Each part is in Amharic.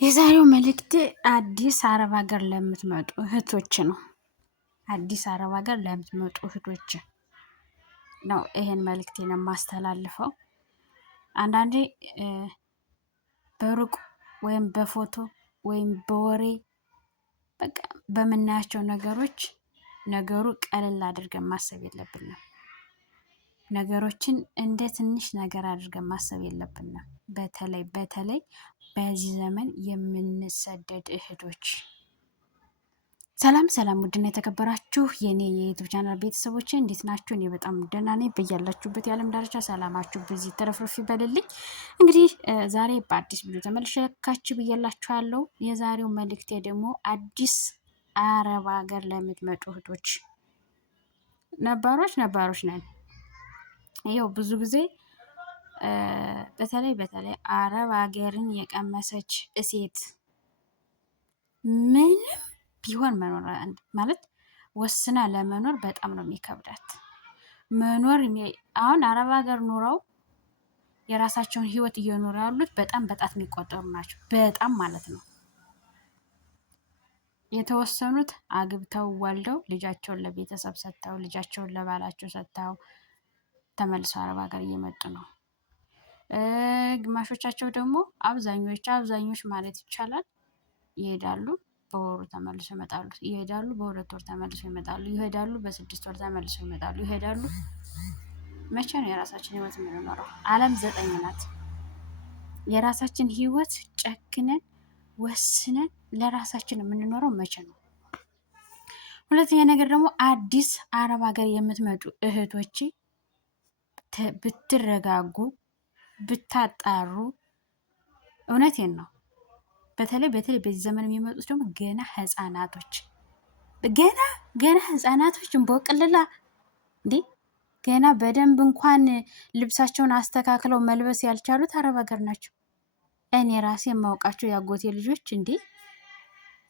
የዛሬው መልእክት አዲስ አረብ ሀገር ለምትመጡ እህቶች ነው። አዲስ አረብ ሀገር ለምትመጡ እህቶች ነው ይሄን መልእክቴን የማስተላልፈው። አንዳንዴ በሩቅ ወይም በፎቶ ወይም በወሬ በቃ በምናያቸው ነገሮች ነገሩ ቀለል አድርገን ማሰብ የለብንም። ነገሮችን እንደ ትንሽ ነገር አድርገን ማሰብ የለብንም። በተለይ በዚህ ዘመን የምንሰደድ እህቶች ሰላም ሰላም፣ ውድና የተከበራችሁ የኔ የዩቲዩብ ቻናል ቤተሰቦች እንዴት ናችሁ? እኔ በጣም ደህና ነኝ። በያላችሁበት የዓለም ዳርቻ ሰላማችሁ በዚህ ተረፍርፍ ይበልልኝ። እንግዲህ ዛሬ በአዲስ ቪዲዮ ተመልሼ ብያላችኋለሁ። የዛሬው መልእክቴ ደግሞ አዲስ አረብ ሀገር ለምትመጡ እህቶች ነባሮች ነን። ይኸው ብዙ ጊዜ በተለይ አረብ ሀገርን የቀመሰች ሴት ምንም ቢሆን መኖር ማለት ወስና ለመኖር በጣም ነው የሚከብዳት። አሁን አረብ ሀገር ኑረው የራሳቸውን ህይወት እየኖሩ ያሉት በጣም በጣት የሚቆጠሩ ናቸው። በጣም ማለት ነው። የተወሰኑት አግብተው ወልደው ልጃቸውን ለቤተሰብ ሰጥተው ልጃቸውን ለባላቸው ሰጥተው ተመልሰው አረብ ሀገር እየመጡ ነው። ግማሾቻቸው ደግሞ አብዛኞች ማለት ይቻላል ይሄዳሉ፣ በወሩ ተመልሰው ይመጣሉ። ይሄዳሉ፣ በሁለት ወር ተመልሰው ይመጣሉ። ይሄዳሉ፣ በስድስት ወር ተመልሰው ይመጣሉ። ይሄዳሉ። መቼ ነው የራሳችን ህይወት የምንኖረው? ዓለም 9 ናት። የራሳችን ህይወት ጨክነን ወስነን ለራሳችን የምንኖረው መቼ ነው? ሁለተኛ ነገር ደግሞ አዲስ አረብ ሀገር የምትመጡ እህቶች ብትረጋጉ ብታጣሩ፣ እውነቴን ነው። በተለይ በዚህ ዘመን የሚመጡት ደግሞ ገና ህፃናቶች እንቦቅልላ እንዴ ገና በደንብ እንኳን ልብሳቸውን አስተካክለው መልበስ ያልቻሉት አረብ ሀገር ናቸው። እኔ ራሴ የማውቃቸው ያጎቴ ልጆች እንዴ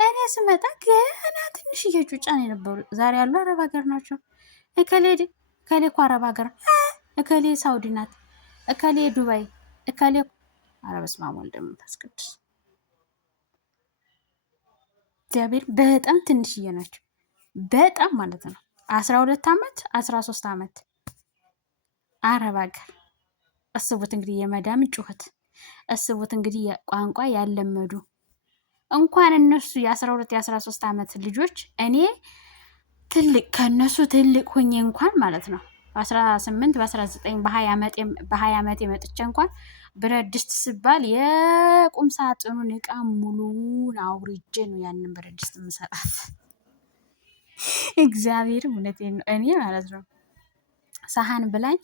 እኔ ስመጣ ገና ትንሽዬ ጩጫ ነው የነበሩ። ዛሬ ያሉ አረብ ሀገር ናቸው። እከሌ እኮ አረብ ሀገር፣ እከሌ ሳውዲ ናት፣ እከሌ ዱባይ፣ እከሌ ኧረ በስመ አብ ወወልድ ወመንፈስ ቅዱስ። እግዚአብሔር በጣም ትንሽዬ ናቸው። በጣም ማለት ነው። 12 ዓመት 13 ዓመት አረብ ሀገር። አስቡት እንግዲህ የመዳም ጩኸት። አስቡት እንግዲህ ቋንቋ ያለመዱ እንኳን እነሱ የ12 የ13 ዓመት ልጆች እኔ ከነሱ ትልቅ ሆኜ እንኳን ማለት ነው በ18 በ19 በ20 ዓመት የመጥቼ እንኳን ብረት ድስት ስባል የቁም ሳጥኑን እቃ ሙሉውን አውርጄ ነው ያንን ብረት ድስት የምሰጣት። እግዚአብሔር እውነቴን ነው። እኔ ማለት ነው ሳህን ብላኝ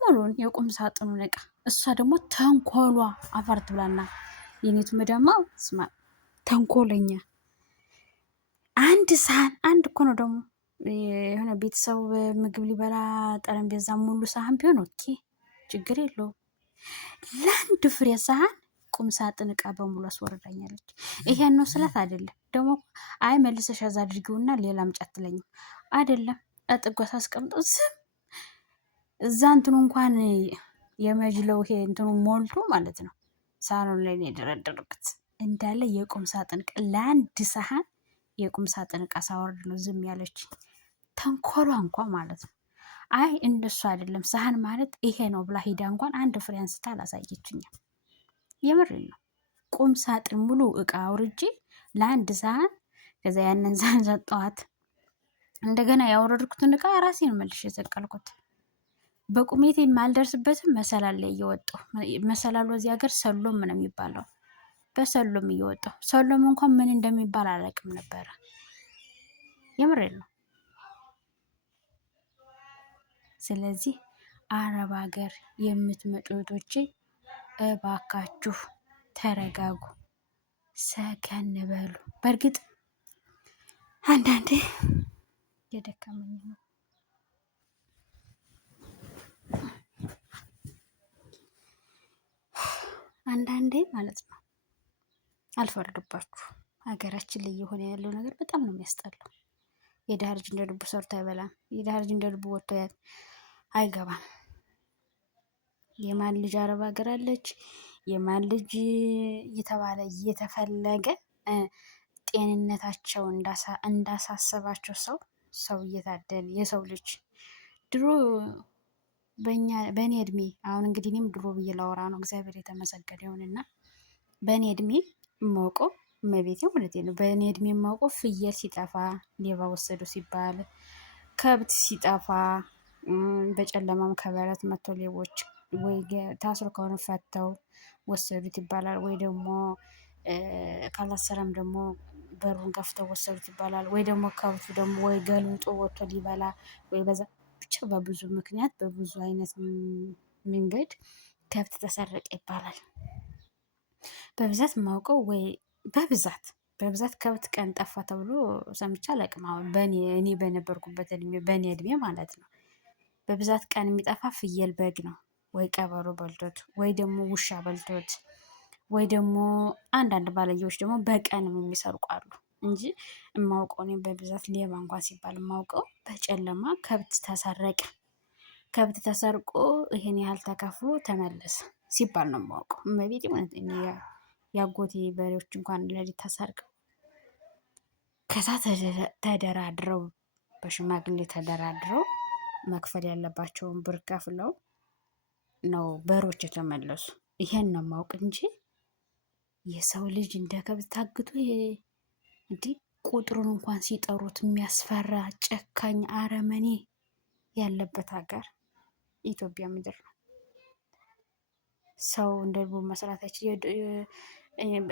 ሙሉን የቁም ሳጥኑን እቃ። እሷ ደግሞ ተንኮሏ አፈርት ብላና የኔቱ መደማ ስማ ተንኮለኛ። አንድ ሳህን አንድ እኮ ነው ደግሞ የሆነ ቤተሰቡ ምግብ ሊበላ ጠረጴዛ ሙሉ ሳህን ቢሆን ኦኬ ችግር የለውም። ለአንድ ፍሬ ሳህን ቁም ሳጥን እቃ በሙሉ አስወርዳኛለች። ይሄን ነው ስላት አይደለም ደግሞ አይ መልሰሽ ያዝ አድርጊውና ሌላ አምጪ አትለኝም አይደለም አጥጓት አስቀምጠው ዝም እዛ እንትኑ እንኳን የመጅለው ይሄ እንትኑ ሞልቶ ማለት ነው ሳሎን ላይ ነው የደረደርኩት እንዳለ የቁም ሳጥን እቃ። ለአንድ ሳህን የቁም ሳጥን እቃ ሳወርድ ነው ዝም ያለች። ተንኮሏ እንኳን ማለት ነው። አይ እንደሱ አይደለም ሳህን ማለት ይሄ ነው ብላ ሂዳ እንኳን አንድ ፍሬ አንስታ አላሳየችኝም። የምሬን ነው። ቁም ሳጥን ሙሉ እቃ አውርጄ ለአንድ ሳህን ከዛ ያንን ሳህን ሰጠዋት። እንደገና ያወረድኩትን እቃ ራሴን መልሼ የሰቀልኩት። በቁሜቴ የማልደርስበትም መሰላል ላይ እየወጣሁ መሰላሉ እዚህ ሀገር ሰሎም ነው የሚባለው። በሰሎም እየወጣሁ ሰሎም እንኳን ምን እንደሚባል አላውቅም ነበረ። የምሬን ነው። ስለዚህ አረብ ሀገር የምትመጡ እህቶቼ እባካችሁ ተረጋጉ፣ ሰከን በሉ። በእርግጥ አንዳንዴ የደከመኝ ነው አንዳንዴ ማለት ነው። አልፈርድባችሁ። ሀገራችን ላይ የሆነ ያለው ነገር በጣም ነው የሚያስጠላው። የድሃ ልጅ እንደ ልቡ ሰርቶ አይበላም። የድሃ ልጅ እንደ ልቡ ወጥቶ አይገባም። የማን ልጅ አረብ ሀገር አለች፣ የማን ልጅ እየተባለ እየተፈለገ ጤንነታቸው እንዳሳሰባቸው ሰው እየታደለ የሰው ልጅ ድሮ በእኔ እድሜ አሁን እንግዲህ እኔም ድሮ ብዬ ላወራ ነው። እግዚአብሔር የተመሰገነ ይሁንና በእኔ እድሜ የማውቀው እመቤቴ እውነቴ ነው። በእኔ እድሜ የማውቀው ፍየል ሲጠፋ ሌባ ወሰዱ ሲባል፣ ከብት ሲጠፋ በጨለማም ከበረት መጥቶ ሌቦች ወይ ታስሮ ከሆነ ፈተው ወሰዱት ይባላል። ወይ ደግሞ ካላሰረም ደግሞ በሩን ከፍተው ወሰዱት ይባላል። ወይ ደግሞ ከብቱ ደግሞ ወይ ገልብጦ ወጥቶ ሊበላ ወይ በዛ ብቻ በብዙ ምክንያት በብዙ አይነት መንገድ ከብት ተሰረቀ ይባላል። በብዛት የማውቀው ወይ በብዛት ከብት ቀን ጠፋ ተብሎ ሰምቼ አላውቅም። አሁን እኔ በነበርኩበት በእኔ እድሜ ማለት ነው። በብዛት ቀን የሚጠፋ ፍየል በግ ነው። ወይ ቀበሮ በልቶት ወይ ደግሞ ውሻ በልቶት ወይ ደግሞ አንዳንድ ባለየዎች ደግሞ በቀንም የሚሰርቁ አሉ እንጂ የማውቀው እኔ በብዛት ሌባ እንኳን ሲባል የማውቀው በጨለማ ከብት ተሰረቀ፣ ከብት ተሰርቆ ይሄን ያህል ተከፍሎ ተመለሰ ሲባል ነው የማውቀው። እመቤቴ ማለት ያጎቴ በሬዎች እንኳን ሌሊት ተሰርቀው ከዛ ተደራድረው በሽማግሌ ተደራድረው መክፈል ያለባቸውን ብር ከፍለው ነው በሮች የተመለሱ። ይሄን ነው የማውቅ እንጂ የሰው ልጅ እንደ ከብት ታግቶ እንዲህ ቁጥሩን እንኳን ሲጠሩት የሚያስፈራ ጨካኝ አረመኔ ያለበት ሀገር ኢትዮጵያ ምድር ነው። ሰው እንደ ልቡ መስራት አይችል።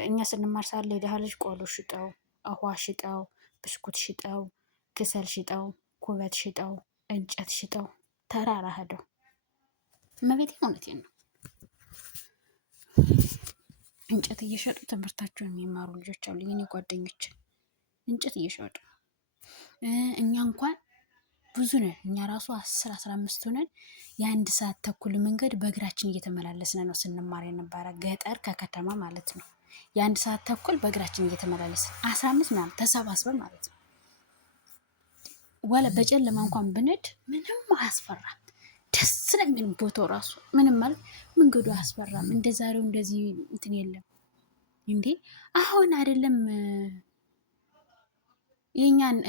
እኛ ስንማር ሳለ የደሃ ልጅ ቆሎ ሽጠው፣ ውሃ ሽጠው፣ ብስኩት ሽጠው፣ ክሰል ሽጠው፣ ኩበት ሽጠው፣ እንጨት ሽጠው ተራራ ሄደው እመቤቴ እውነቴን ነው እንጨት እየሸጡ ትምህርታቸውን የሚማሩ ልጆች አሉ። የኔ ጓደኞች እንጨት እየሸጡ እኛ እንኳን ብዙ ነን። እኛ ራሱ 10-15 ሆነን የአንድ ሰዓት ተኩል መንገድ በእግራችን እየተመላለስን ነው ስንማር የነበረ ገጠር ከከተማ ማለት ነው። የአንድ ሰዓት ተኩል በእግራችን እየተመላለስን 15 ምናምን ተሰባስበን ማለት ነው። ዋለ በጨለማ እንኳን ብንሄድ ምንም አያስፈራም። ደስ ስለሚል ቦታው ራሱ ምንም ማለት መንገዱ አያስፈራም። እንደ ዛሬው እንደዚህ እንትን የለም እንዴ። አሁን አይደለም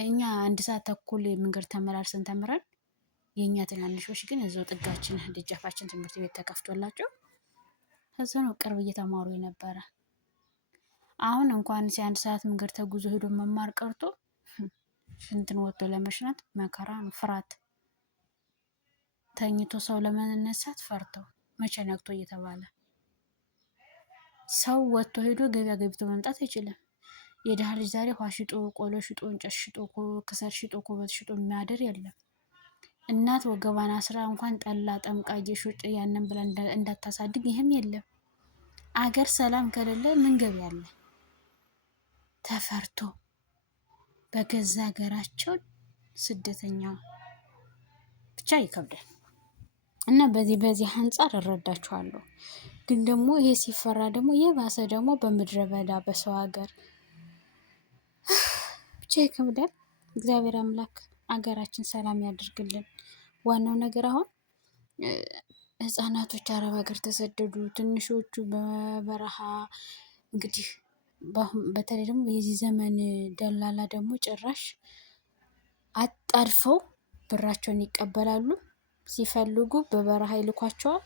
እኛ አንድ ሰዓት ተኩል መንገድ ተመላልሰን ተምረን የእኛ ትናንሾች ግን እዛው ጥጋችን ደጃፋችን ትምህርት ቤት ተከፍቶላቸው ከዛ ነው ቅርብ እየተማሩ የነበረ። አሁን እንኳን አንድ ሰዓት መንገድ ተጉዞ ሄዶ መማር ቀርቶ ሽንትን ወጥቶ ለመሽናት መከራ ነው። ፍርሃት ተኝቶ ሰው ለመነሳት ፈርተው መቼ ነግቶ እየተባለ ሰው ወጥቶ ሄዶ ገበያ ገብቶ መምጣት አይችልም። የድሃ ልጅ ዛሬ ውሃ ሽጦ፣ ቆሎ ሽጦ፣ እንጨት ሽጦ፣ ክሰል ሽጦ፣ ኩበት ሽጦ የሚያድር የለም። እናት ወገባና ስራ እንኳን ጠላ ጠምቃ እየሾጭ ያንን ብላ እንዳታሳድግ ይህም የለም። አገር ሰላም ከሌለ ምን ገቢ አለ? ተፈርቶ በገዛ ሀገራቸው ስደተኛ ብቻ ይከብዳል። እና በዚህ አንጻር እረዳችኋለሁ። ግን ደግሞ ይሄ ሲፈራ ደግሞ የባሰ ደግሞ በምድረ በዳ በሰው ሀገር ብቻ ይከብዳል። እግዚአብሔር አምላክ አገራችን ሰላም ያደርግልን። ዋናው ነገር አሁን ህፃናቶች አረብ ሀገር ተሰደዱ፣ ትንሾቹ በበረሃ እንግዲህ በተለይ ደግሞ የዚህ ዘመን ደላላ ደግሞ ጭራሽ አጣድፈው ብራቸውን ይቀበላሉ። ሲፈልጉ በበረሃ ይልኳቸዋል፣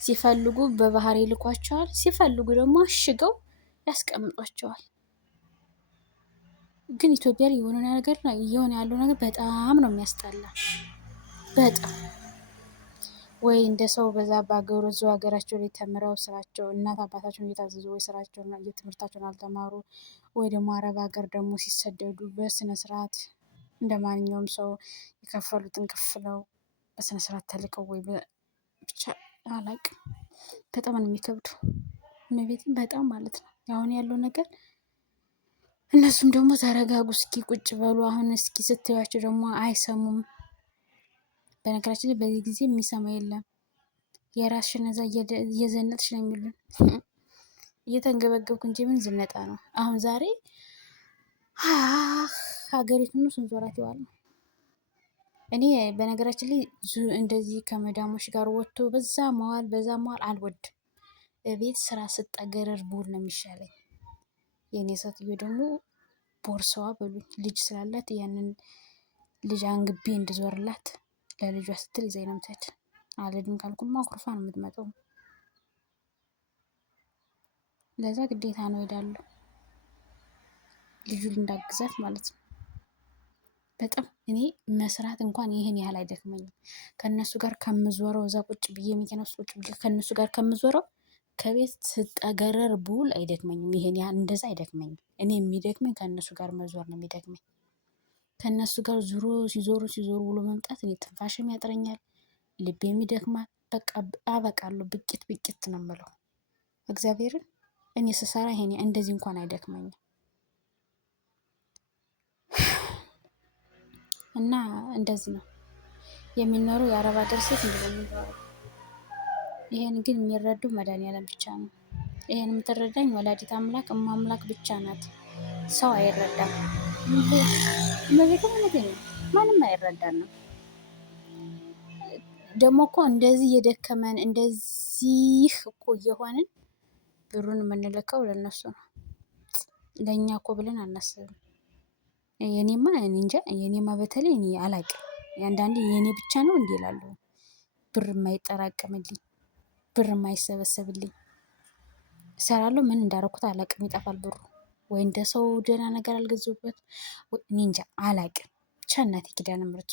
ሲፈልጉ በባህር ይልኳቸዋል፣ ሲፈልጉ ደግሞ አሽገው ያስቀምጧቸዋል። ግን ኢትዮጵያ ላይ እየሆነ ያለው ነገር በጣም ነው የሚያስጠላ። በጣም ወይ እንደ ሰው በዛ በአገሩ እዛው ሀገራቸው ላይ ተምረው ስራቸው እናት አባታቸውን እየታዘዙ ወይ ስራቸውን ትምህርታቸውን አልተማሩ ወይ ደግሞ አረብ ሀገር ደግሞ ሲሰደዱ በስነ ስርዓት እንደ ማንኛውም ሰው የከፈሉትን ከፍለው በስነ ስርዓት ተልከው ወይ ብቻ አላቅም። በጣም ነው የሚከብዱ እመቤቴን በጣም ማለት ነው አሁን ያለው ነገር። እነሱም ደግሞ ተረጋጉ እስኪ ቁጭ በሉ አሁን እስኪ ስትያቸው ደግሞ አይሰሙም። በነገራችን ላይ በዚህ ጊዜ የሚሰማ የለም። የራስሽን እዛ እየዘነጥሽ ነው የሚሉን። እየተንገበገብኩ እንጂ ምን ዝነጣ ነው? አሁን ዛሬ ሀገሪቱን ስንዞራት ይዋል ነው። እኔ በነገራችን ላይ እንደዚህ ከመዳሞች ጋር ወጥቶ በዛ መዋል አልወድም። ቤት ስራ ስጠገረር ብውል ነው የሚሻለኝ። የእኔ ሴትዮ ደግሞ ቦርሳዋ በሉኝ ልጅ ስላላት ያንን ልጅ አንግቤ እንድዞርላት ለልጇ ስትል ይዛኝ ነው የምትሄድ። አልሄድም ካልኩማ አኩርፋ ነው የምትመጣው። ለዛ ግዴታ ነው እሄዳለሁ፣ ልጁን እንዳግዛት ማለት ነው። በጣም እኔ መስራት እንኳን ይህን ያህል አይደክመኝም። ከእነሱ ጋር ከምዞረው እዛ ቁጭ ብዬ መኪና ውስጥ ቁጭ ብዬ ከእነሱ ጋር ከምዞረው ከቤት ስጠገረር ብውል አይደክመኝም። ይሄን ያህል እንደዛ አይደክመኝም። እኔ የሚደክመኝ ከእነሱ ጋር መዞር ነው የሚደክመኝ። ከእነሱ ጋር ሲዞሩ ውሎ መምጣት እኔ ትንፋሽም ያጥረኛል፣ ልቤም ይደክማል። በቃ አበቃለሁ፣ ብቂት ብቂት ነው የምለው። እግዚአብሔርን እኔ ስሰራ ይሄን እንደዚህ እንኳን አይደክመኝም። እና እንደዚህ ነው የሚኖረው የአረብ ሀገር ሴት እንደሚኖረው። ይሄን ግን የሚረዱ መድኃኒዓለም ብቻ ነው። ይሄን የምትረዳኝ ወላዲት አምላክ አምላክ ብቻ ናት። ሰው አይረዳም። እነዚህ ከማለት ነው ማንም አይረዳን ነው። ደግሞ እኮ እንደዚህ እየደከመን እንደዚህ እኮ እየሆንን ብሩን የምንልከው ለነሱ ነው። ለእኛ እኮ ብለን አናስብም። የኔማ እኔ እንጃ፣ የኔማ በተለይ እኔ አላቅም። አንዳንዴ የኔ ብቻ ነው እንዴ እላለሁ። ብር የማይጠራቀምልኝ፣ ብር የማይሰበሰብልኝ፣ እሰራለሁ ምን እንዳረኩት አላቅም፣ ይጠፋል ብሩ። ወይ እንደ ሰው ደህና ነገር አልገዛሁበት፣ እኔ እንጃ አላቅም። ብቻ እናቴ ኪዳነ ምሕረት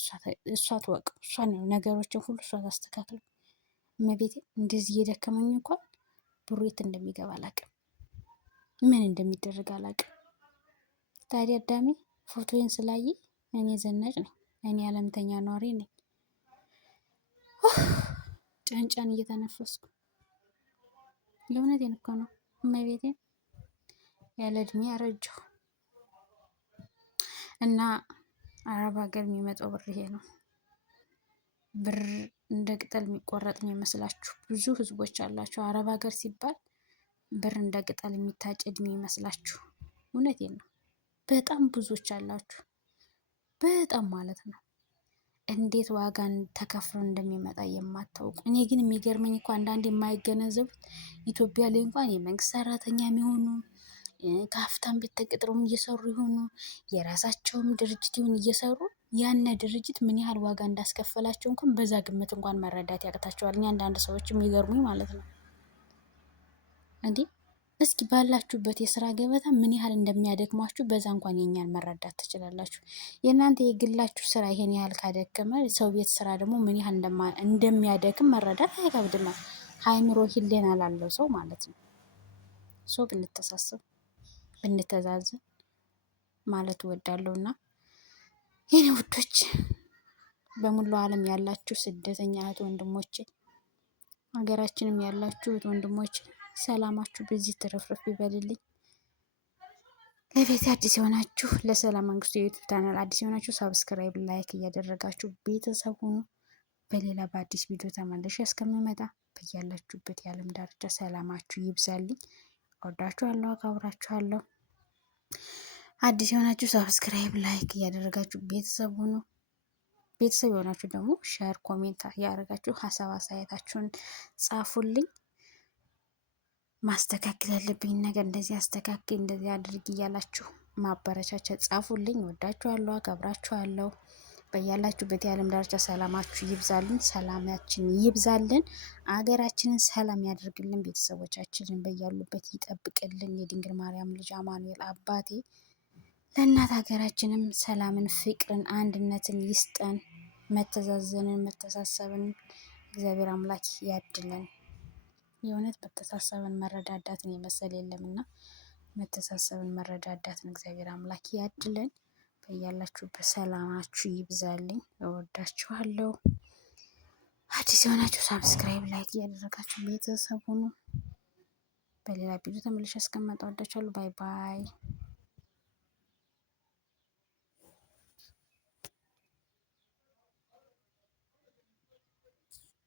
እሷ ትወቅ፣ እሷ ነው ነገሮችን ሁሉ እሷ ታስተካክል። እመቤቴ እንደዚህ እየደከመኝ እንኳን ብሩ የት እንደሚገባ አላቅም፣ ምን እንደሚደረግ አላቅም። ታዲያ አዳሜ ፎቶዬን ስላየ እኔ ዘናጭ ነኝ፣ እኔ ያለምተኛ ኗሪ ነኝ። ጫንጫን እየተነፈስኩ ለእውነቴን እኮ ነው እመቤቴን፣ ያለ እድሜ አረጀሁ። እና አረብ ሀገር የሚመጣው ብር ይሄ ነው። ብር እንደ ቅጠል የሚቆረጥ ነው ይመስላችሁ? ብዙ ህዝቦች አላችሁ አረብ ሀገር ሲባል ብር እንደ ቅጠል የሚታጨድ ይመስላችሁ? እውነቴን ነው። በጣም ብዙዎች አላችሁ፣ በጣም ማለት ነው። እንዴት ዋጋን ተከፍሎ እንደሚመጣ የማታውቁ። እኔ ግን የሚገርመኝ እኮ አንዳንድ የማይገነዘቡት ኢትዮጵያ ላይ እንኳን የመንግስት ሰራተኛ የሚሆኑ ከሀብታም ቤት ተቀጥረውም እየሰሩ ይሆኑ የራሳቸውም ድርጅት ይሁን እየሰሩ ያነ ድርጅት ምን ያህል ዋጋ እንዳስከፈላቸው እንኳን በዛ ግምት እንኳን መረዳት ያቅታቸዋል። እኔ አንዳንድ ሰዎች የሚገርሙኝ ማለት ነው። እንዴ እስኪ ባላችሁበት የስራ ገበታ ምን ያህል እንደሚያደክማችሁ በዛ እንኳን የኛን መረዳት ትችላላችሁ። የእናንተ የግላችሁ ስራ ይሄን ያህል ካደከመ ሰው ቤት ስራ ደግሞ ምን ያህል እንደሚያደክም መረዳት አይከብድም። አእምሮ ህሊና ላለው ሰው ማለት ነው። ሰው ብንተሳሰብ ብንተዛዘን ማለት እወዳለሁና የኔ ውዶች በሙሉ ዓለም ያላችሁ ስደተኛ እህት ወንድሞቼ፣ ሀገራችንም ያላችሁ እህት ወንድሞቼ ሰላማችሁ በዚህ ትርፍርፍ ይበልልኝ። ለቤት አዲስ የሆናችሁ ለሰላም መንግስቱ የዩቲዩብ ቻናል አዲስ የሆናችሁ ሰብስክራይብ፣ ላይክ እያደረጋችሁ ቤተሰብ ሁኑ። በሌላ በአዲስ ቪዲዮ ተመልሼ እስከምመጣ በያላችሁበት የዓለም ዳርቻ ሰላማችሁ ይብዛልኝ። እወዳችኋለሁ፣ አከብራችኋለሁ። አዲስ የሆናችሁ ሰብስክራይብ፣ ላይክ እያደረጋችሁ ቤተሰብ ሁኑ። ቤተሰብ የሆናችሁ ደግሞ ሼር፣ ኮሜንት እያደረጋችሁ ሀሳብ አስተያየታችሁን ጻፉልኝ። ማስተካከል ያለብኝ ነገር እንደዚህ አስተካክል፣ እንደዚህ አድርግ እያላችሁ ማበረቻቻ ጻፉልኝ። እወዳችኋለሁ፣ አከብራችኋለሁ። በያላችሁበት የዓለም ዳርቻ ሰላማችሁ ይብዛልን፣ ሰላማችን ይብዛልን፣ አገራችንን ሰላም ያደርግልን፣ ቤተሰቦቻችንን በያሉበት ይጠብቅልን። የድንግል ማርያም ልጅ አማኑኤል አባቴ ለእናት ሀገራችንም ሰላምን፣ ፍቅርን፣ አንድነትን ይስጠን። መተዛዘንን፣ መተሳሰብን እግዚአብሔር አምላክ ያድለን። የእውነት መተሳሰብን መረዳዳትን የመሰለ የለምና መተሳሰብን መረዳዳትን እግዚአብሔር አምላክ ያድለን። በያላችሁበት ሰላማችሁ ይብዛልኝ። እወዳችኋለሁ። አዲስ የሆናችሁ ሳብስክራይብ፣ ላይክ እያደረጋችሁ ቤተሰብ ሁኑ። በሌላ ቪዲዮ ተመልሼ እስከምመጣ ወዳችኋለሁ። ባይ ባይ።